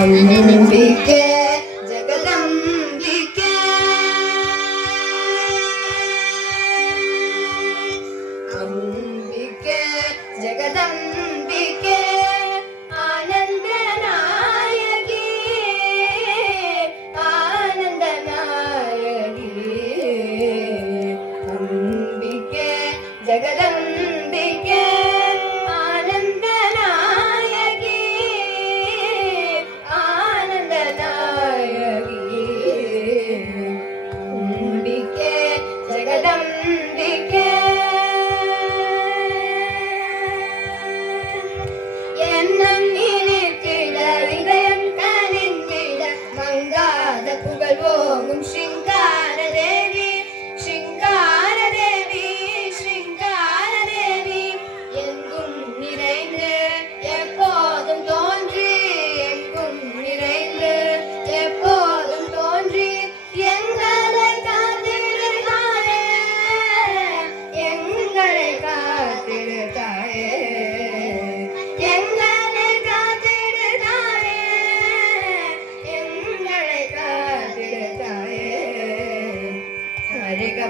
ಅಂಬಿಕೆ ಜಗದಂಬಿಕೆ ಅಂಬಿಕೆ ಜಗದಂಬಿಕೆ ಆನಂದ ನಾಯಕಿ ಆನಂದ ನಾಯಕಿ ಅಂಬಿಕೆ ಜಗದಂಬಿಕೆ ಆನಂದ ನಾಯಕಿ ಆನಂದ ನಾಯಕಿ ಅಂಬಿಕೆ ಜಗದಂಬಿಕೆ எண்ணம் நினைத்திட இதயம் கனிந்திட மங்காத புகழ் ஓங்கும் ஸ்ருங்கார தேவி ஸ்ருங்கார தேவி ஸ்ருங்கார தேவி எங்கும் நிறைந்து எப்போதும் தோன்றி எங்கும் நிறைந்து எப்போதும் தோன்றி எங்களை காத்திடுதாயே எங்களை காத்திடுதாயே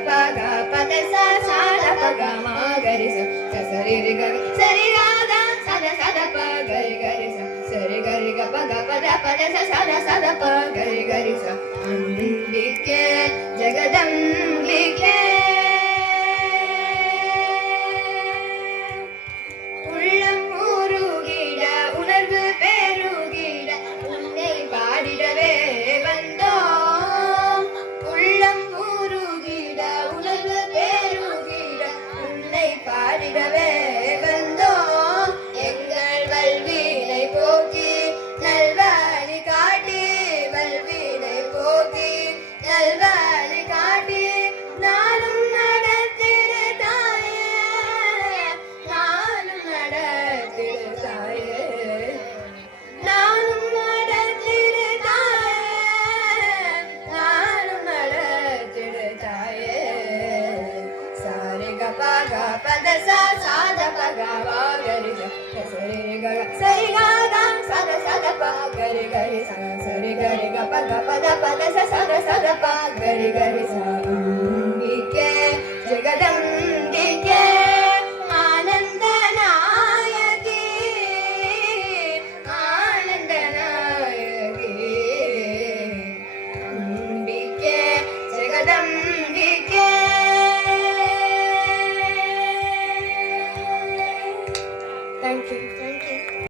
Paga pada sa sa da paga ma gari sa sa sari ri ga sari ga da sa da pa gari gari sa sari gari ga paga pada sa da pa gari gari sa ambike jagadambike உள்ளம் ஊருகிட உணர்வு பெருகிட உன்னை பாடிடவே வந்தோம் உள்ளம் பாடிடவே வந்தோம் எங்கள் வல்வினை போக்கி நல்வழி காட்டி வல்வினை போக்கி நல்வழி காட்டி நானும் நடத்திடு தாயே நானும் நடத்திடு தாயே நானும் நடத்திடு தாயே நானும் நடத்திடு தாயே Paga pada sa sa da paga ma gari sa sari ga sari ga da sa da pa gari gari sa sari gari ga paga pada sa da pa gari gari sa